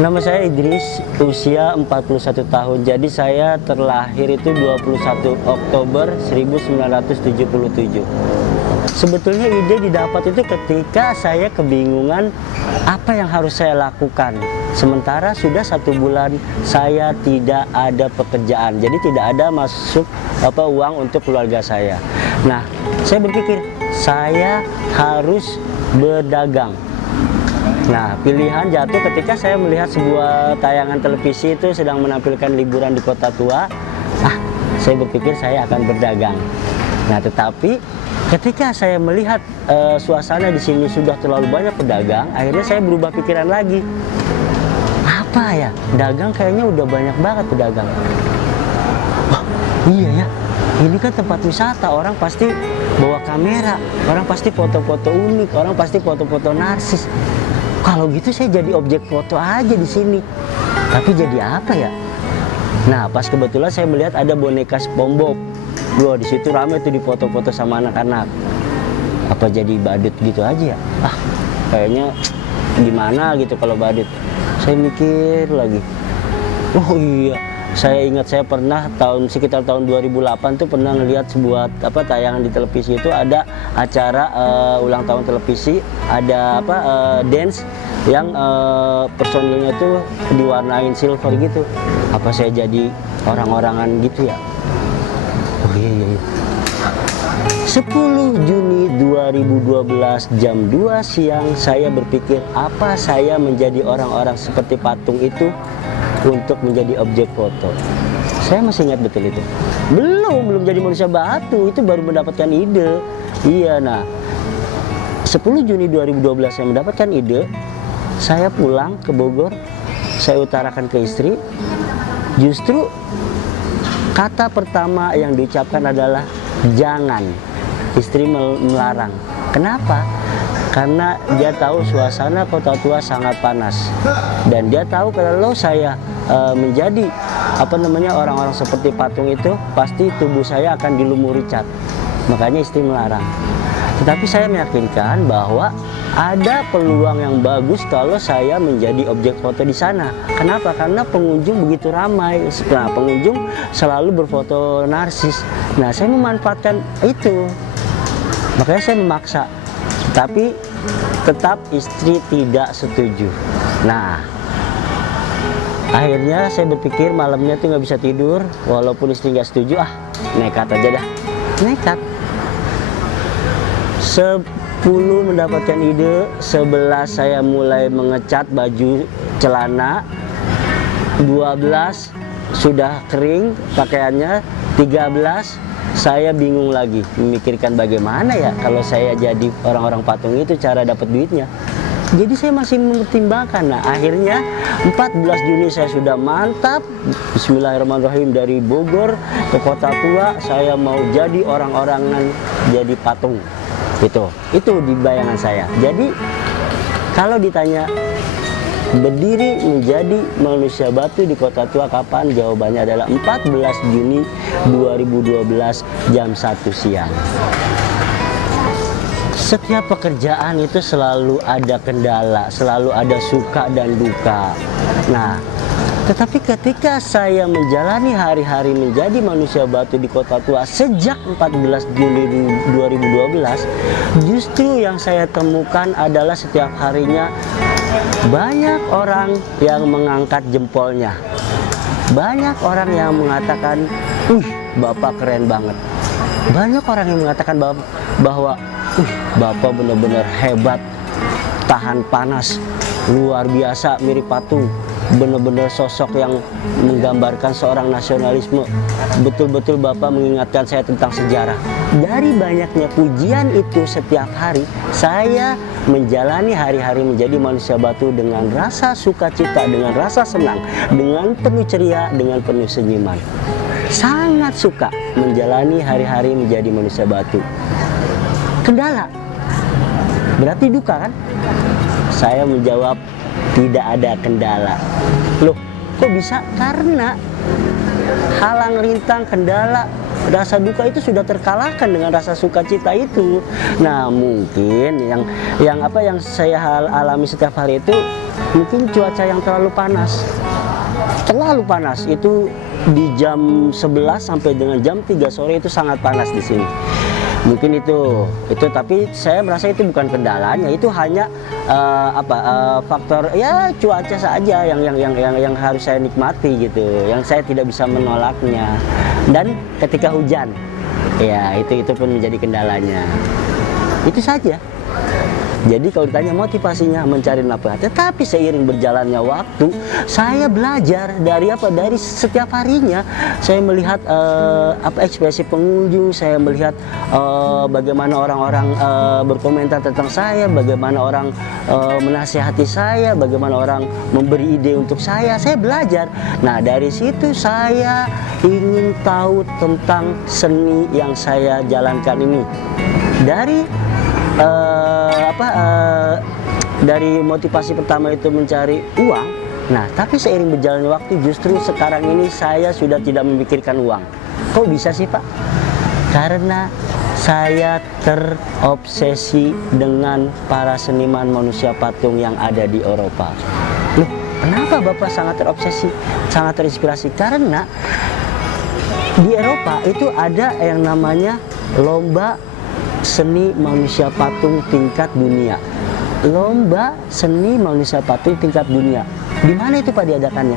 Nama saya Idris, usia 41 tahun. Jadi saya terlahir itu 21 Oktober 1977. Sebetulnya ide didapat itu ketika saya kebingungan apa yang harus saya lakukan. Sementara sudah 1 bulan saya tidak ada pekerjaan, jadi tidak ada masuk uang untuk keluarga saya. Nah, saya berpikir saya harus berdagang. Nah, pilihan jatuh ketika saya melihat sebuah tayangan televisi itu sedang menampilkan liburan di Kota Tua. Saya berpikir saya akan berdagang. Nah, tetapi ketika saya melihat suasana di sini sudah terlalu banyak pedagang, akhirnya saya berubah pikiran lagi. Apa ya? Dagang kayaknya udah banyak banget pedagang. Wah, iya ya. Ini kan tempat wisata, orang pasti bawa kamera, orang pasti foto-foto unik, orang pasti foto-foto narsis. Kalau gitu saya jadi objek foto aja di sini. Tapi jadi apa ya? Nah, pas kebetulan saya melihat ada boneka SpongeBob. Wah, di situ rame tuh di foto-foto sama anak-anak. Apa jadi badut gitu aja ya? Kayaknya gimana gitu kalau badut. Saya mikir lagi. Oh iya, saya ingat saya pernah sekitar tahun 2008 tuh pernah ngelihat sebuah tayangan di televisi itu ada acara ulang tahun televisi, ada dance yang personilnya tuh diwarnain silver gitu. Apa saya jadi orang-orangan gitu ya? Oh iya. 10 Juni 2012 jam 2 siang saya berpikir apa saya menjadi orang-orang seperti patung itu untuk menjadi objek foto. Saya masih ingat betul itu. Belum jadi manusia batu, itu baru mendapatkan ide. Iya, nah 10 Juni 2012 saya mendapatkan ide. Saya pulang ke Bogor, saya utarakan ke istri. Justru kata pertama yang diucapkan adalah jangan. Istri melarang. Kenapa? Karena dia tahu suasana Kota Tua sangat panas. Dan dia tahu kalau saya menjadi orang-orang seperti patung itu, pasti tubuh saya akan dilumuri cat. Makanya istri melarang. Tetapi saya meyakinkan bahwa ada peluang yang bagus kalau saya menjadi objek foto di sana. Kenapa? Karena pengunjung begitu ramai. Nah, pengunjung selalu berfoto narsis. Nah, saya memanfaatkan itu. Makanya saya memaksa. Tapi tetap istri tidak setuju. Nah, akhirnya saya berpikir malamnya tuh nggak bisa tidur. Walaupun istri nggak setuju, nekat aja dah. Nekat. 10 mendapatkan ide, 11 saya mulai mengecat baju celana, 12 sudah kering pakaiannya, 13 saya bingung lagi memikirkan bagaimana ya kalau saya jadi orang-orang patung itu cara dapat duitnya. Jadi saya masih mempertimbangkan. Nah, akhirnya 14 Juni saya sudah mantap. Bismillahirrahmanirrahim, dari Bogor ke Kota Tua saya mau jadi orang-orangan, jadi patung. Itu di bayangan saya. Jadi kalau ditanya berdiri menjadi manusia batu di Kota Tua kapan? Jawabannya adalah 14 Juni 2012 jam 1 siang. Setiap pekerjaan itu selalu ada kendala, selalu ada suka dan duka. Nah, tetapi ketika saya menjalani hari-hari menjadi manusia batu di Kota Tua sejak 14 Juli 2012, justru yang saya temukan adalah setiap harinya banyak orang yang mengangkat jempolnya. Banyak orang yang mengatakan, Bapak keren banget. Banyak orang yang mengatakan bahwa Bapak benar-benar hebat, tahan panas, luar biasa, mirip patung. Benar-benar sosok yang menggambarkan seorang nasionalisme. Betul-betul Bapak mengingatkan saya tentang sejarah. Dari banyaknya pujian itu setiap hari, saya menjalani hari-hari menjadi manusia batu dengan rasa sukacita, dengan rasa senang, dengan penuh ceria, dengan penuh senyuman. Sangat suka menjalani hari-hari menjadi manusia batu. Kendala, berarti duka kan? Saya menjawab, tidak ada kendala. Loh, kok bisa? Karena halang rintang, kendala rasa duka itu sudah terkalahkan dengan rasa sukacita itu. Nah, mungkin yang saya alami setiap hari itu mungkin cuaca yang terlalu panas itu di jam 11 sampai dengan jam 3 sore itu sangat panas di sini. Mungkin itu tapi saya merasa itu bukan kendalanya, itu hanya faktor ya cuaca saja yang harus saya nikmati gitu, yang saya tidak bisa menolaknya. Dan ketika hujan ya itu pun menjadi kendalanya. Itu saja. Jadi kalau ditanya motivasinya mencari nafkah, tetapi seiring berjalannya waktu, saya belajar dari setiap harinya. Saya melihat ekspresi pengunjung, saya melihat bagaimana orang-orang berkomentar tentang saya, bagaimana orang menasihati saya, bagaimana orang memberi ide untuk saya belajar. Nah, dari situ saya ingin tahu tentang seni yang saya jalankan ini. Dari motivasi pertama itu mencari uang. Nah, tapi seiring berjalannya waktu justru sekarang ini saya sudah tidak memikirkan uang. Kok bisa sih, Pak? Karena saya terobsesi dengan para seniman manusia patung yang ada di Eropa. Loh, kenapa Bapak sangat terobsesi, sangat terinspirasi? Karena di Eropa itu ada yang namanya lomba seni manusia patung tingkat dunia. Lomba seni manusia patung tingkat dunia. Di mana itu Pak diadakannya?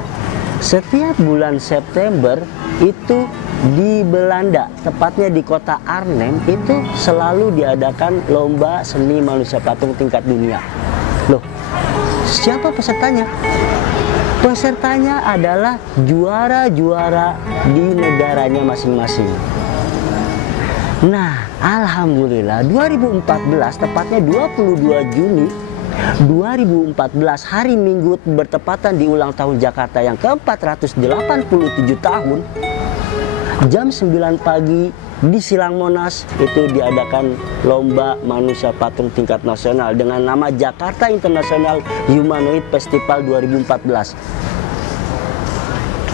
Setiap bulan September itu di Belanda, tepatnya di kota Arnhem, itu selalu diadakan lomba seni manusia patung tingkat dunia. Loh, siapa pesertanya? Pesertanya adalah juara-juara di negaranya masing-masing. Nah, alhamdulillah 2014, tepatnya 22 Juni 2014, hari Minggu bertepatan di ulang tahun Jakarta yang ke-487 tahun, jam 9 pagi di Silang Monas itu diadakan lomba manusia patung tingkat nasional dengan nama Jakarta International Humanoid Festival 2014.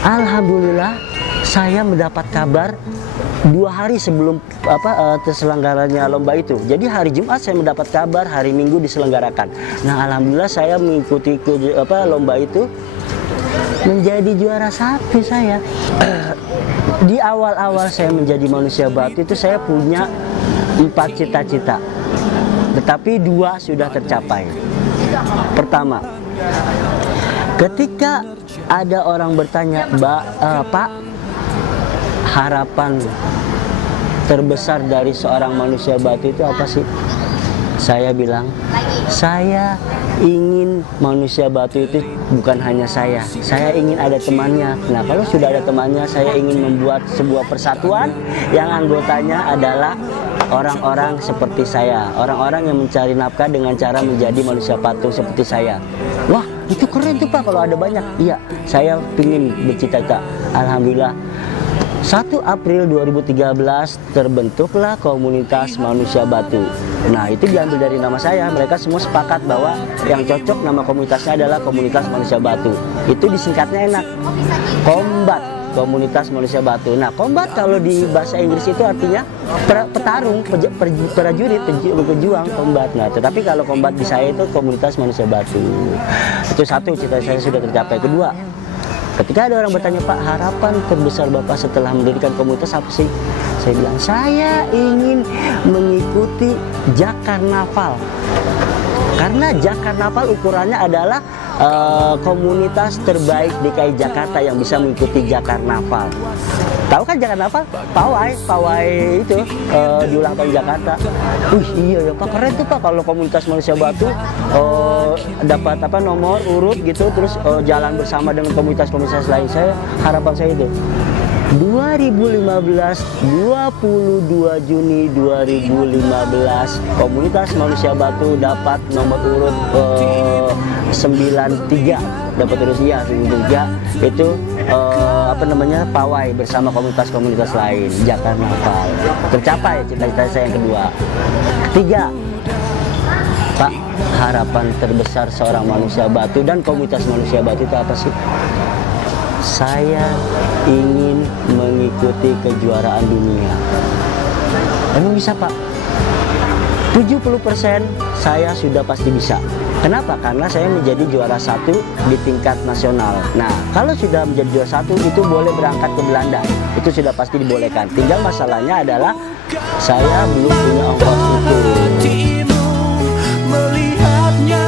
Alhamdulillah, saya mendapat kabar 2 hari sebelum terselenggaranya lomba itu. Jadi hari Jumat saya mendapat kabar, hari Minggu diselenggarakan. Nah, alhamdulillah saya mengikuti lomba itu, menjadi juara 1 saya. Di awal-awal saya menjadi manusia batu itu saya punya 4 cita-cita, tetapi 2 sudah tercapai. Pertama, ketika ada orang bertanya, Pak, harapan terbesar dari seorang manusia batu itu apa sih? Saya bilang, saya ingin manusia batu itu bukan hanya saya ingin ada temannya. Nah, kalau sudah ada temannya, saya ingin membuat sebuah persatuan yang anggotanya adalah orang-orang seperti saya, orang-orang yang mencari nafkah dengan cara menjadi manusia patung seperti saya. Wah, itu keren tuh Pak kalau ada banyak. Iya, saya ingin bercita-cita. Alhamdulillah, 1 April 2013 terbentuklah komunitas manusia batu. Nah, itu diambil dari nama saya. Mereka semua sepakat bahwa yang cocok nama komunitasnya adalah komunitas manusia batu. Itu disingkatnya enak, Kombat, komunitas manusia batu. Nah, kombat kalau di bahasa Inggris itu artinya petarung, prajurit, pejuang, kombat. Nah, tetapi kalau kombat di saya itu komunitas manusia batu. Itu 1 cita saya sudah tercapai. Kedua, ketika ada orang bertanya, Pak, harapan terbesar Bapak setelah mendirikan komunitas apa sih? Saya bilang, saya ingin mengikuti Jakarnaval. Karena Jakarnaval ukurannya adalah komunitas terbaik DKI Jakarta yang bisa mengikuti Jakarnaval. Tahu kan Jakarnaval? Pawai itu di ulang tahun Jakarta. Iya ya Pak, keren tuh Pak kalau komunitas manusia batu dapat nomor urut gitu, terus jalan bersama dengan komunitas-komunitas lain. Harapan saya itu 2015, 22 Juni 2015, komunitas manusia batu dapat nomor urut 93, dapat urut 93, itu pawai bersama komunitas-komunitas lain, Jakarnaval. Tercapai cita-cita saya yang kedua. Ketiga, Pak, harapan terbesar seorang manusia batu dan komunitas manusia batu itu apa sih? saya ingin mengikuti kejuaraan dunia. Emang bisa, Pak? 70% saya sudah pasti bisa. Kenapa? Karena saya menjadi juara 1 di tingkat nasional. Nah, kalau sudah menjadi juara 1 itu boleh berangkat ke Belanda. Itu sudah pasti dibolehkan. Tinggal masalahnya adalah saya belum punya ongkos itu. Melihatnya